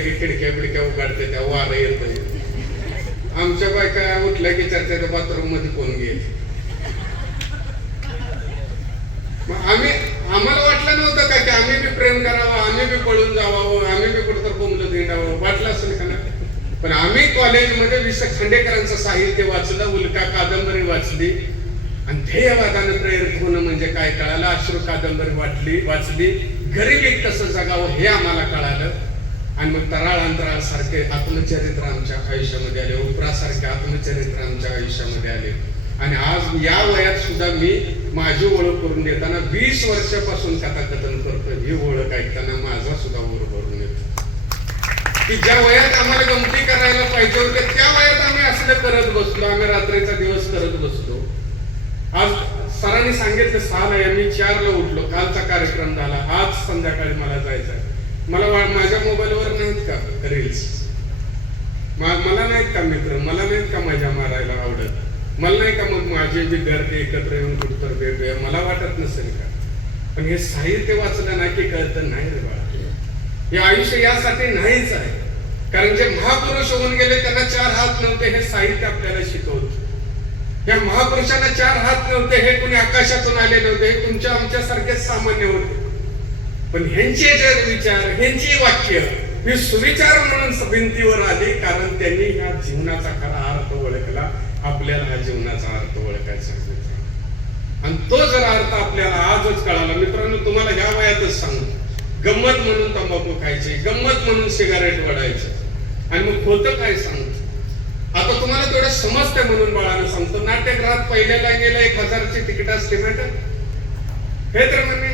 खिडक्या बिडक्या उघडते त्या वारं येत आमच्या बायका उठल्या की चर्चा बाथरूममध्ये कोण गेले? आम्ही आम्हाला वाटलं नव्हतं का की आम्ही बी प्रेम करावं आम्ही बी पळून जावावं आम्ही बी कुठं बोंबलं देणावं वाटलं असेल का ना पण आम्ही कॉलेजमध्ये विस खांडेकरांचं साहित्य वाचलं उलका कादंबरी वाचली. आणि ध्येयवादानं प्रेरित होणं म्हणजे काय? कळालं अश्रू कादंबरी वाटली वाचली. गरिबीत कसं जगावं हे आम्हाला कळालं. आणि मग तराळ अंतराळ सारखे आत्मचरित्र आमच्या आयुष्यामध्ये आले उपरासारखे आत्मचरित्र आमच्या आयुष्यामध्ये आले. आणि आज या वयात सुद्धा मी माझी ओळख करून देताना वीस वर्षापासून कथाकथन करतो ही ओळख ऐकताना माझा सुद्धा ओर भरून येतो की ज्या वयात आम्हाला गमती करायला पाहिजे होते त्या वयात आम्ही असलं करत बसलो आम्ही रात्रीचा दिवस करत बसलो. आज सरांनी सांगितलं सहाला या मी चारला उठलो कालचा कार्यक्रम झाला आज संध्याकाळी मला जायचं आहे मला माझ्या मोबाईलवर का रील्स मला नाहीत का मित्र? मला नाहीत का मजा मारायला आवडत? मला नाही का मग माझे विद्यार्थी एकत्र येऊन कुठतर वेगळे मला वाटत नसेल का? पण हे साहित्य वाचलं नाही की कळतं नाही रे बाळा. हे आयुष्य यासाठी नाहीच आहे. कारण जे महापुरुष होऊन गेले त्यांना चार हात नव्हते हे साहित्य आपल्याला शिकवत. या महापुरुषांना चार हात नव्हते हे कुणी आकाशातून आले नव्हते हे तुमच्या आमच्यासारखेच सामान्य होते. पण ह्यांचे जे विचार ह्यांची वाक्य ही सुविचार म्हणून भिंतीवर आली कारण त्यांनी ह्या जीवनाचा खरा अर्थ ओळखला. आपल्याला हा जीवनाचा अर्थ ओळखायचा आणि तो जर अर्थ आपल्याला आजच कळाला मित्रांनो तुम्हाला ह्या वयातच सांगतो. गंमत म्हणून तंबाखू खायची गंमत म्हणून सिगारेट वडायचं आणि मग होतं काय सांगतो? आता तुम्हाला तेवढं समजतंय म्हणून बाळानं सांगतो. नाट्यगृहात पहिल्याला गेलं एक हजारची तिकीट असते माहिती हे तर मग